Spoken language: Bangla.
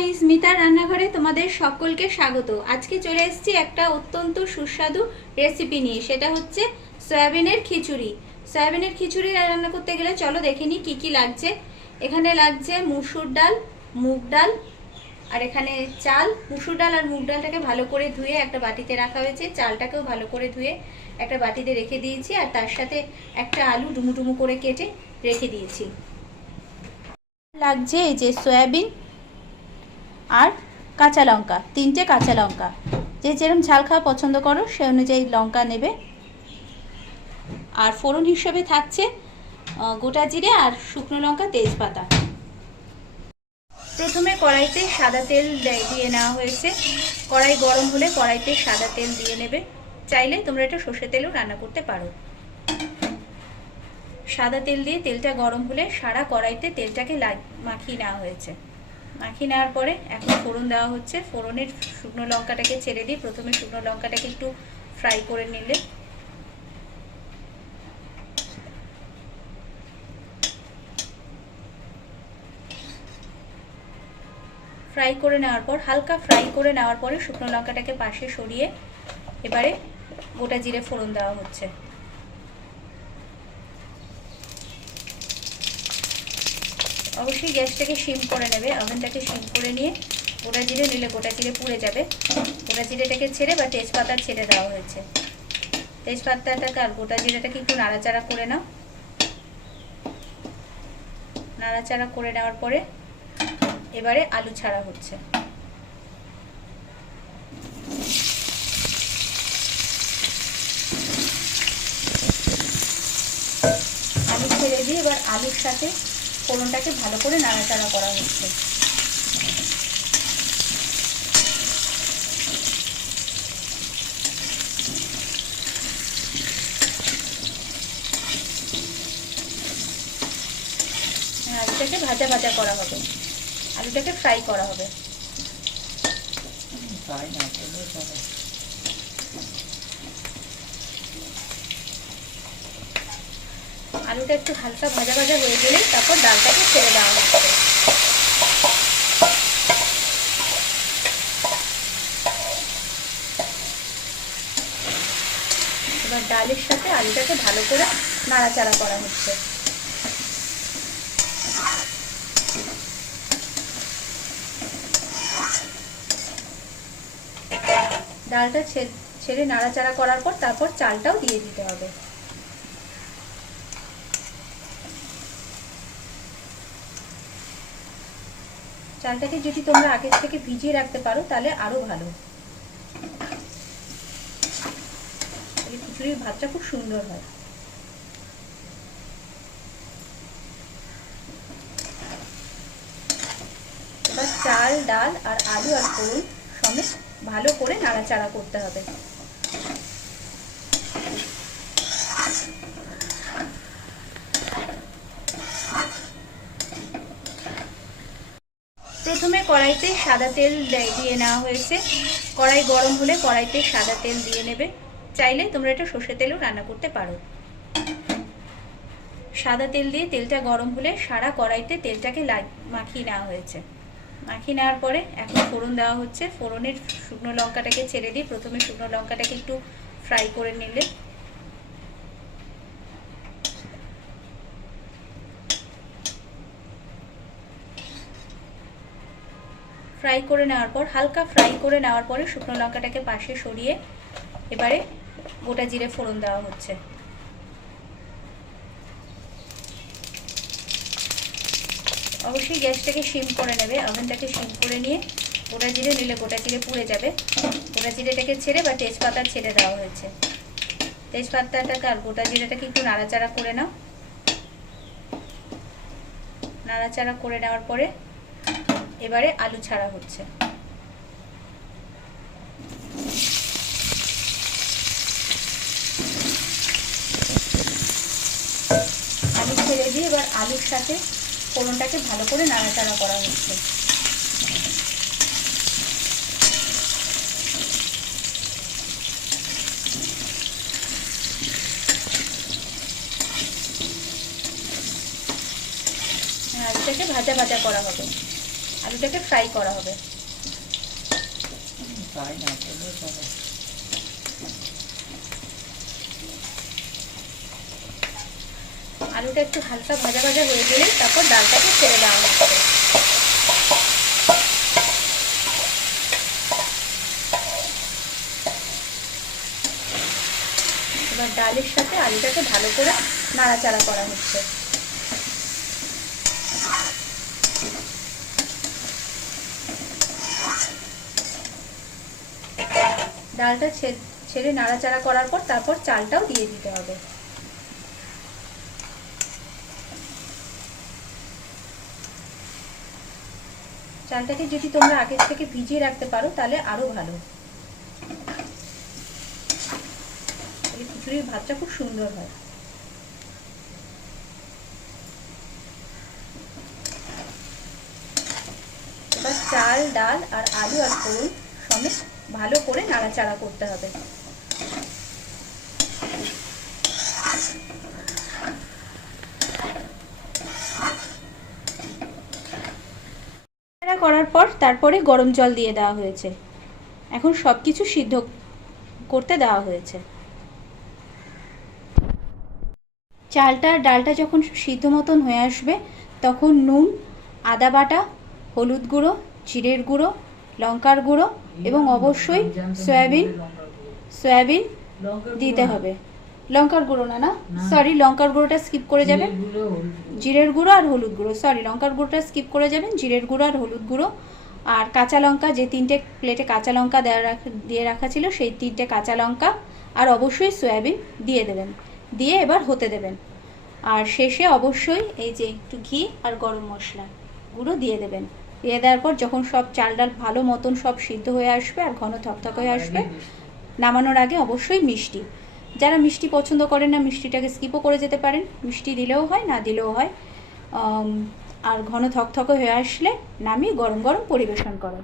হাই স্মিতা রান্নাঘরে তোমাদের সকলকে স্বাগত। আজকে চলে এসেছি একটা অত্যন্ত সুস্বাদু রেসিপি নিয়ে। সেটা হচ্ছে সয়াবিনের খিচুড়ি। সয়াবিনের খিচুড়ি রান্না করতে গেলে চলো দেখে নিই কী কী লাগছে। এখানে লাগছে মুসুর ডাল, মুগ ডাল, আর এখানে চাল, মুসুর ডাল আর মুগ ডালটাকে ভালো করে ধুয়ে একটা বাটিতে রাখা হয়েছে। চালটাকেও ভালো করে ধুয়ে একটা বাটিতে রেখে দিয়েছি, আর তার সাথে একটা আলু ডুমু ডুমু করে কেটে রেখে দিয়েছি। লাগছে এই যে সয়াবিন আর কাঁচা লঙ্কা, তিনটে কাঁচা লঙ্কা। যে যেরকম ঝাল খাওয়া পছন্দ করো, সে অনুযায়ী লঙ্কা নেবে। আর ফোড়ন হিসেবে থাকছে গোটা জিরে আর শুকনো লঙ্কা, তেজপাতা। প্রথমে কড়াইতে সাদা তেল দিয়ে নেওয়া হয়েছে। কড়াই গরম হলে কড়াইতে সাদা তেল দিয়ে নেবে। চাইলে তোমরা এটা সর্ষে তেলও রান্না করতে পারো। সাদা তেল দিয়ে তেলটা গরম হলে সারা কড়াইতে তেলটাকে মাখিয়ে নেওয়া হয়েছে। মাখিয়ে নেওয়ার পরে এখন ফোড়ন দেওয়া হচ্ছে। ফোড়নের শুকনো লঙ্কাটাকে ছেড়ে দিয়ে প্রথমে শুকনো লঙ্কাটাকে একটু ফ্রাই করে নিলে। ফ্রাই করে নেওয়ার পর, হালকা ফ্রাই করে নেওয়ার পরে শুকনো লঙ্কাটাকে পাশে সরিয়ে এবারে গোটা জিরে ফোড়ন দেওয়া হচ্ছে। অবশ্যই গ্যাসটাকে সিম করে নেবে। ওভেনটাকে সিম করে নিয়ে গোটা জিরে, নিলে গোটা জিরে পুড়ে যাবে। গোটা জিরেটাকে ছেড়ে বা তেজপাতা ছেড়ে দেওয়া হয়েছে। তেজপাতাটাকে আর গোটা জিরেটাকে একটু নাড়াচাড়া করে নাও। নাড়াচাড়া করে নেওয়ার পরে এবারে আলু ছাড়া হচ্ছে। আলু ছেড়ে দিয়ে এবার আলুর সাথে ফোড়নটাকে ভালো করে নাড়াচাড়া করা হচ্ছে। আলুটাকে ভাজা ভাজা করা হবে। আলুটাকে ফ্রাই করা হবে। আলুটা একটু হালকা ভাজা ভাজা হয়ে গেলে তারপর ডালটাকে ছেড়ে দেওয়া হচ্ছে এবার ডালের সাথে আলুটাকে ভালো করে নাড়াচাড়া করা হচ্ছে। ডালটা ছেড়ে নাড়াচাড়া করার পর তারপর চালটাও দিয়ে দিতে হবে। চালটাকে যদি তোমরা আগে থেকে ভিজিয়ে রাখতে পারো, তাহলে আরও ভালো। খিচুড়ির ভাতটা খুব সুন্দর হয়। এবার চাল, ডাল আর আলু আর ফুল সমেত ভালো করে নাড়াচাড়া করতে হবে প্রথমে কড়াইতে সাদা তেল দিয়ে নেওয়া হয়েছে। কড়াই গরম হলে কড়াইতে সাদা তেল দিয়ে নেবে। চাইলে তোমরা এটা সর্ষে তেলও রান্না করতে পারো। সাদা তেল দিয়ে তেলটা গরম হলে সারা কড়াইতে তেলটাকে মাখিয়ে নেওয়া হয়েছে। মাখিয়ে নেওয়ার পরে এখন ফোড়ন দেওয়া হচ্ছে। ফোড়নের শুকনো লঙ্কাটাকে ছেড়ে দিয়ে প্রথমে শুকনো লঙ্কাটাকে একটু ফ্রাই করে নিলে ফ্রাই করে নেওয়ার পর, হালকা ফ্রাই করে নেওয়ার পরে শুকনো লঙ্কাটাকে পাশে সরিয়ে এবারে গোটা জিরে ফোড়ন দেওয়া হচ্ছে। অবশ্যই গ্যাসটাকে সিম করে নেবে, ওভেনটাকে সিম করে নিয়ে গোটা জিরে নিলে গোটা জিরে পুড়ে যাবে। গোটা জিরেটাকে ছেড়ে বা তেজপাতা ছেড়ে দেওয়া হয়েছে। তেজপাতাটাকে আর গোটা জিরেটাকে একটু নাড়াচাড়া করে নাও। নাড়াচাড়া করে নেওয়ার পরে এবারে আলু ছাড়া হচ্ছে। আলু ছেড়ে দিয়ে এবার আলুর সাথে ফোড়নটাকে ভালো করে নাড়াচাড়া করা হচ্ছে। আলুটাকে ভাজা ভাজা করা হবে। আলুটাকে ফ্রাই করা হবে। আলুটা একটু হালকা ভাজা ভাজা হয়ে গেলে তারপর ডালটাকে ছেড়ে দেওয়া হচ্ছে এবার ডালের সাথে আলুটাকে ভালো করে নাড়াচাড়া করা হচ্ছে। ডালটা ছেড়ে নাড়াচাড়া করার পর তারপর চালটাও দিয়ে দিতে হবে। চালটাকে যদি তোমরা আগের থেকে ভিজিয়ে রাখতে পারো, তাহলে আরও ভালো। খিচুড়ির ভাতটা খুব সুন্দর হয়। এবার চাল, ডাল আর আলু আর ফোড়ন সমেত ভালো করে নাড়াচাড়া করতে হবে। করার পর তারপরে গরম জল দিয়ে দেওয়া হয়েছে। এখন সব কিছু সিদ্ধ করতে দেওয়া হয়েছে। চালটা, ডালটা যখন সিদ্ধ মতন হয়ে আসবে, তখন নুন, আদা বাটা, হলুদ গুঁড়ো, জিরের গুঁড়ো, লঙ্কার গুঁড়ো এবং অবশ্যই সয়াবিন সয়াবিন দিতে হবে। লঙ্কার গুঁড়ো না না। সরি লঙ্কার গুঁড়োটা স্কিপ করে যাবেন। জিরের গুঁড়ো আর হলুদ গুঁড়ো। সরি লঙ্কার গুঁড়োটা স্কিপ করে যাবেন। জিরের গুঁড়ো আর হলুদ গুঁড়ো। আর কাঁচা লঙ্কা যে তিনটে প্লেটে কাঁচা লঙ্কা দেওয়া রাখা দিয়ে রাখা ছিল সেই তিনটে কাঁচা লঙ্কা আর অবশ্যই সয়াবিন দিয়ে দেবেন। দিয়ে এবার হতে দেবেন। আর শেষে অবশ্যই এই যে একটু ঘি আর গরম মশলা গুঁড়ো দিয়ে দেবেন। দিয়ে দেওয়ার পর যখন সব চাল ডাল ভালো মতন সব সিদ্ধ হয়ে আসবে আর ঘন থকথক হয়ে আসবে নামানোর আগে অবশ্যই মিষ্টি। যারা মিষ্টি পছন্দ করেন না মিষ্টিটাকে স্কিপও করে যেতে পারেন। মিষ্টি দিলেও হয় না দিলেও হয়। আর ঘন থকথকে হয়ে আসলে নামিয়ে গরম গরম পরিবেশন করো।